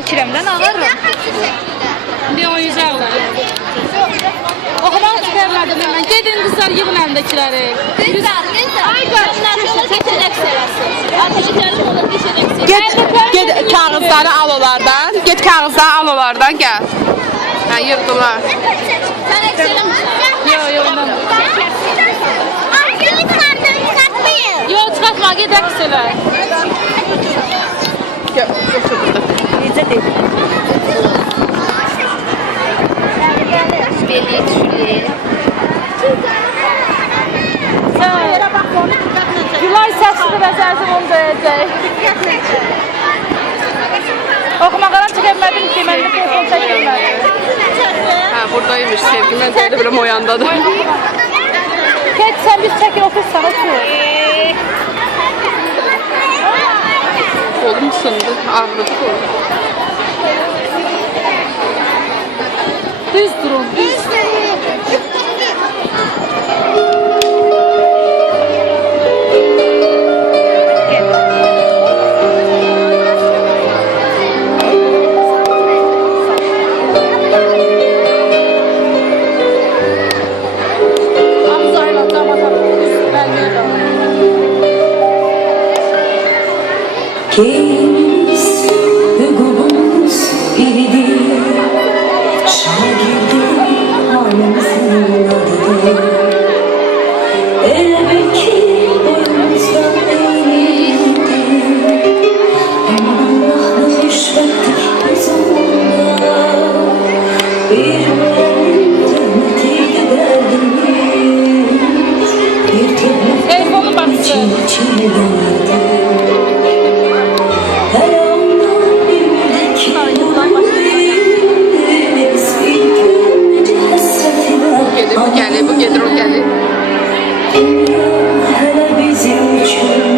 çəkirəm də, nağırım. Bir oyuncaqlar. Oxumaq çıxarmadım mən. Gedin qızlar yığın əlindəkiləri. Qızlar. Ay qızlar, yola keçəcəksiniz. Ateşi gəlim ona keçəcəksiniz. Get kağızları al onlardan. Get kağızları al onlardan gel. Ha yırdılar. Sen ekselim. Yo, ondan. Ay, yukarıdan çıkartmayın. Yo, çıxartma, gedək qızlar. Götür burada. Necə deyil? Birliği düşürüyor. Gülay səsli vəzərdim onu döyəcək. Oxumaqadan çıxarmadım ki, mən də telefon çəkilmədim. Ha buradaymış sevgilim. Ben de böyle moyandadır. Geç sen biz çəkil otur sana otur. Kolum sındı. Ağrıdı kolum. Düz durun, düz. Hamzayla damata vermeyi Kes hükümümüz biridir, şagirdim halimizin adıdır. Elbette boyumuzdan değildir, Allah'la düşmektir huzurunda. Bir cennetteydi derdimiz, bir türlü Telefonu baksın. içine dönerdi. Her andan bir müddet mutluyuz, bir gün hasretine Bu gelir, bu gelir, o gelir. dünya hele bizim için